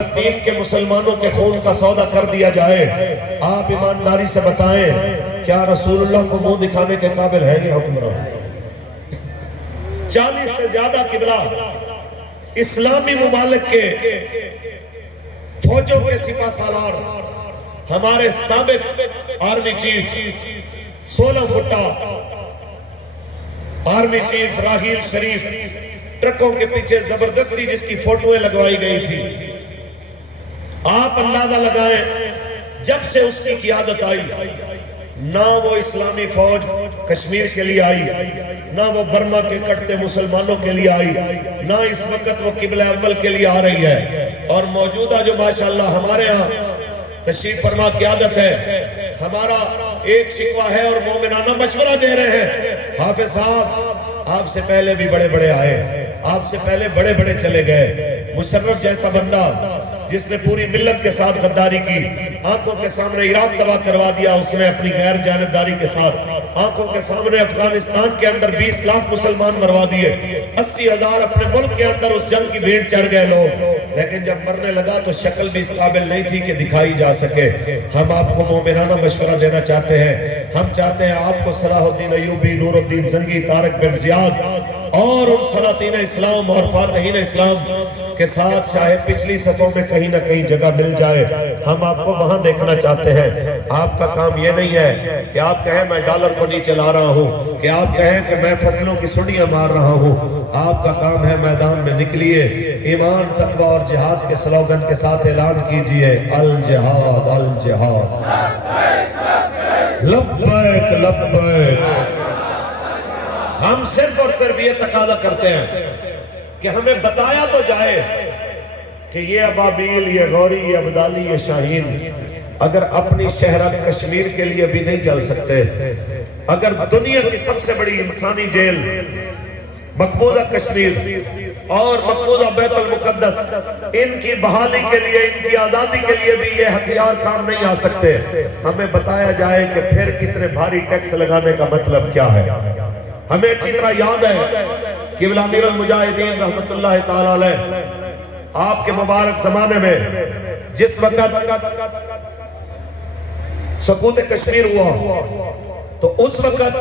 فلسطین کے مسلمانوں کے خون کا سودا کر دیا جائے، آپ ایمانداری سے بتائیں کیا رسول اللہ کو منہ دکھانے کے قابل ہے یہ حکمران؟ 40 سے زیادہ قبلہ اسلامی ممالک کے فوجوں کے سپہ سالار ہمارے سابق آرمی چیف 16 فٹا آرمی چیف راحیل شریف ٹرکوں کے پیچھے زبردستی جس کی فوٹویں لگوائی گئی تھی، آپ اندازہ لگائیں جب سے اس کی قیادت آئی نہ وہ اسلامی فوج کشمیر کے لیے آئی، نہ وہ برما کے کٹتے مسلمانوں کے لیے آئی، نہ اس وقت وہ قبلہ اول کے لیے آ رہی ہے۔ اور موجودہ جو ماشاءاللہ ہمارے ہاں تشریف فرما قیادت ہے، ہمارا ایک شکوہ ہے اور مومنانہ مشورہ دے رہے ہیں، حافظ صاحب آپ سے پہلے بھی بڑے بڑے آئے، آپ سے پہلے بڑے بڑے چلے گئے، مشرف جیسا بندہ جس نے پوری ملت کے ساتھ غداری کی، آنکھوں کے سامنے عراق تباہ کروا دیا اس نے اپنی غیر جانبداری کے ساتھ، آنکھوں کے سامنے افغانستان کے اندر 20 لاکھ مسلمان مروا دیے، 80,000 اپنے ملک کے اندر اس جنگ کی بھیڑ چڑھ گئے لوگ، لیکن جب مرنے لگا تو شکل بھی اس قابل نہیں تھی کہ دکھائی جا سکے۔ ہم آپ کو مومنانہ مشورہ دینا چاہتے ہیں، ہم چاہتے ہیں آپ کو صلاح الدین ایوبی، نور الدین زنگی، طارق بن زیاد اور ان سلاطین اسلام اور فاتحین اسلام کے ساتھ شاید پچھلی صفوں میں کہیں نہ کہیں جگہ مل جائے، ہم آپ کو وہاں دیکھنا چاہتے ہیں۔ آپ کا کام یہ نہیں ہے کہ آپ کہیں میں ڈالر کو نیچے لا رہا ہوں، کہ آپ کہیں کہ میں فصلوں کی سنیاں مار رہا ہوں، آپ کا کام ہے میدان میں نکلیے، ایمان، تقوی اور جہاد کے سلوگن کے ساتھ اعلان کیجئے، الجہاد الجہاد، لبیک لبیک۔ ہم صرف اور صرف یہ تقاضا کرتے ہیں کہ ہمیں بتایا تو جائے کہ یہ ابابیل، یہ غوری، یہ ابدالی، یہ شاہین اگر اپنی شہرہ کشمیر کے لیے بھی نہیں چل سکتے، اگر دنیا کی سب سے بڑی انسانی جیل مقبوضہ کشمیر اور مقبوضہ بیت المقدس ان کی بحالی کے لیے، ان کی آزادی کے لیے بھی یہ ہتھیار کام نہیں آ سکتے، ہمیں بتایا جائے کہ پھر اتنے بھاری ٹیکس لگانے کا مطلب کیا ہے۔ ہمیں اچھی طرح یاد ہے قبلہ امیر المجاہدین رحمت اللہ تعالیٰ علیہ آپ کے مبارک زمانے میں جس وقت سقوط کشمیر ہوا تو اس وقت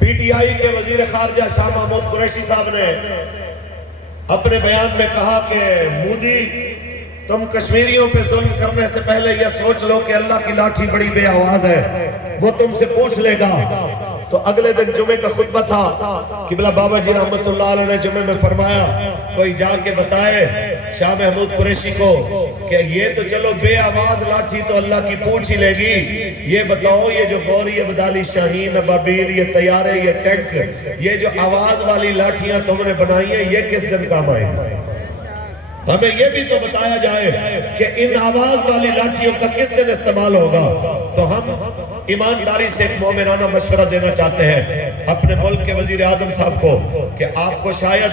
پی ٹی آئی کے وزیر خارجہ شاہ محمود قریشی صاحب نے اپنے بیان میں کہا کہ مودی تم کشمیریوں پہ ظلم کرنے سے پہلے یہ سوچ لو کہ اللہ کی لاٹھی بڑی بے آواز ہے، وہ تم سے پوچھ لے گا۔ تو اگلے دن جمعے کا خطبہ تھا، قبلہ بابا جی رحمت اللہ علیہ نے جمعے میں فرمایا کوئی جا کے بتائے شاہ محمود قریشی کو کہ یہ تو چلو بے آواز لاٹھی تو اللہ کی پوچھ ہی لے گی، یہ بتاؤ یہ جو غوری، ابدالی، شاہین، ابابیل، یہ طیارے، یہ ٹینک، یہ جو آواز والی لاٹھیاں تم نے بنائی ہیں یہ کس دن کام آئیں گے؟ ہمیں یہ بھی تو بتایا جائے کہ ان آواز والی لاٹھیوں کا کس دن استعمال ہوگا۔ تو ہم ایمانداری سے ایک مومنانہ مشورہ دینا چاہتے ہیں اپنے ملک کے وزیر اعظم صاحب کو کہ آپ کو شاید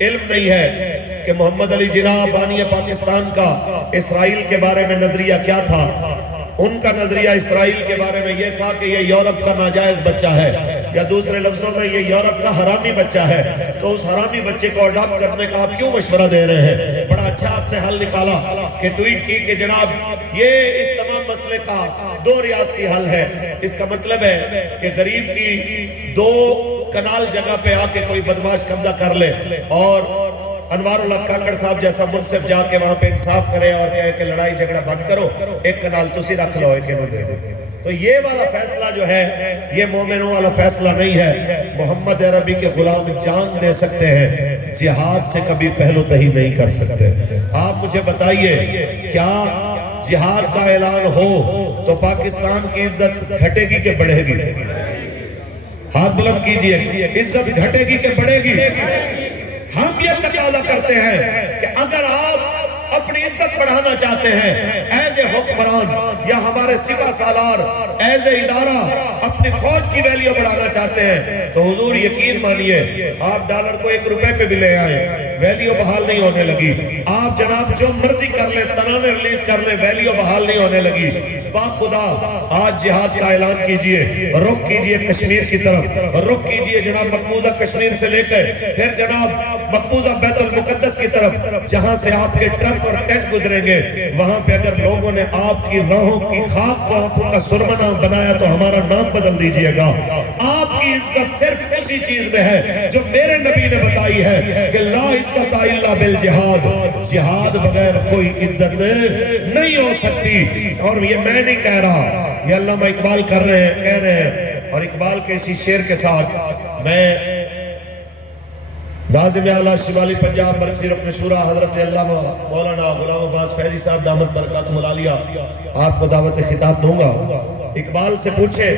علم نہیں ہے کہ محمد علی جناح بانی پاکستان کا اسرائیل کے بارے میں نظریہ کیا تھا۔ ان کا نظریہ اسرائیل کے بارے میں یہ تھا کہ یہ یورپ کا ناجائز بچہ ہے، یا دوسرے لفظوں میں یہ یورپ کا حرامی بچہ ہے، تو اس حرامی بچے کو اڈاپٹ کرنے کا آپ کیوں مشورہ دے رہے ہیں؟ بڑا اچھا آپ نے حل نکالا کہ ٹویٹ کی کہ جناب یہ اس تمام مسئلے کا 2 ریاستی حل ہے۔ اس کا مطلب ہے کہ غریب کی 2 کنال جگہ پہ آ کے کوئی بدماش قبضہ کر لے اور انوار اللہ کانگڑ صاحب جیسا منصف جا کے وہاں پہ انصاف کرے اور کہے کہ لڑائی جھگڑا بند کرو، ایک کنال تسی رکھ لو، ایک انہوں دے دو۔ تو یہ والا فیصلہ جو ہے یہ مومنوں والا فیصلہ نہیں ہے۔ محمد عربی کے غلام جان دے سکتے ہیں، جہاد سے کبھی پہلو تہی نہیں کر سکتے۔ آپ مجھے بتائیے کیا جہاد کا اعلان ہو تو پاکستان کی عزت گھٹے گی کہ بڑھے گی؟ ہاتھ بلند کیجئے، عزت گھٹے گی کہ بڑھے گی؟ ہم یہ تقاضا کرتے ہیں کہ اگر آپ اپنی عزت بڑھانا چاہتے ہیں ایز اے حکمران یا ہمارے سپہ سالار ایز اے ادارہ اپنی فوج کی ویلیو بڑھانا چاہتے ہیں تو حضور یقین مانیے آپ ڈالر کو 1 روپے پہ بھی لے آئیں، ویلیو بحال نہیں ہونے لگی. آپ جناب جو مرضی کر لیں, ترانے ریلیز کر لیں, ویلیو بحال نہیں ہونے لگی. با خدا آج جہاد کا اعلان کیجئے, رخ کیجئے کشمیر کی طرف, رخ کیجئے جناب مقبوضہ کشمیر سے لے کر پھر جناب مقبوضہ بیت المقدس کی طرف, جہاں سے آپ کے ٹرک اور ٹینک گزریں گے. وہاں پہ اگر لوگوں نے آپ کی راہوں کی خاک کو آنکھوں کا سرمہ نام بنایا تو ہمارا نام بدل دیجئے گا. آپ کی عزت صرف اسی چیز میں ہے جو میرے نبی نے بتائی ہے کہ لا عزت الا بالجہاد, جہاد بغیر کوئی عزت نہیں ہو سکتی. اور یہ میں نہیں کہہ رہا, یہ علامہ اقبال کہہ رہے ہیں. اور اقبال کے اسی شعر کے ساتھ میں ناظم اعلیٰ شمالی پنجاب مرکزی رکن شورا حضرت علامہ مولانا غلام عباس فیضی صاحب دامت برکاتہم العالیہ آپ کو دعوت خطاب دوں گا. اقبال سے پوچھے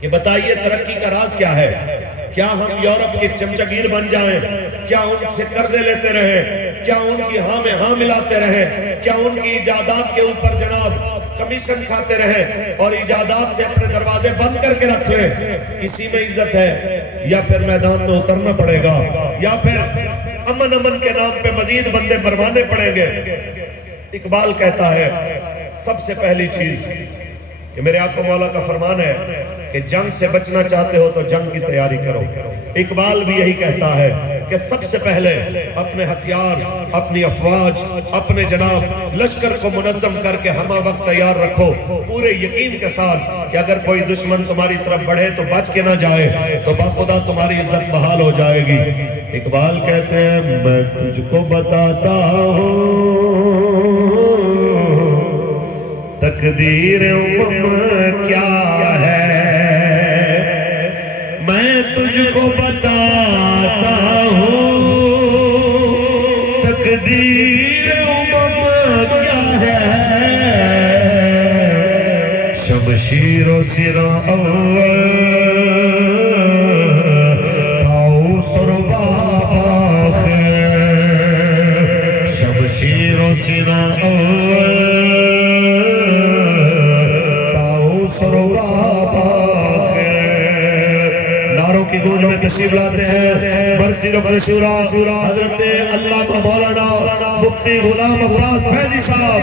کہ بتائیے ترقی کا راز کیا ہے؟ کیا ہم یورپ کے چمچگیر بن جائیں؟ کیا ان سے قرضے لیتے رہیں؟ کیا ان کی ہاں میں ہاں ملاتے رہیں؟ کیا ان کی ایجادات کے اوپر جناب کمیشن کھاتے رہیں اور ایجادات سے اپنے دروازے بند کر کے رکھ لیں؟ اسی میں عزت ہے یا پھر میدان میں اترنا پڑے گا, یا پھر امن کے نام پہ مزید بندے مروانے پڑیں گے؟ اقبال کہتا ہے سب سے پہلی چیز کہ میرے آقا مولا کا فرمان ہے کہ جنگ سے بچنا چاہتے ہو تو جنگ کی تیاری کرو. اقبال بھی یہی کہتا ہے کہ سب سے پہلے اپنے ہتھیار, اپنی افواج, اپنے جناب لشکر کو منظم کر کے ہمہ وقت تیار رکھو, پورے یقین کے ساتھ کہ اگر کوئی دشمن تمہاری طرف بڑھے تو بچ کے نہ جائے تو باخدا تمہاری عزت بحال ہو جائے گی. اقبال کہتے ہیں میں تجھ کو بتاتا ہوں تقدیر امم کیا ہے, میں تجھ کو بتاتا ہوں تقدیر امم کیا ہے. شمشیر و سرا اول طاؤس اور آخر, شمشیر و سرا اول ناروں کی گونج میں تشریف لاتے ہیں مرکزی رکن شورا حضرت علامہ مولانا مفتی غلام عباس فیضی صاحب.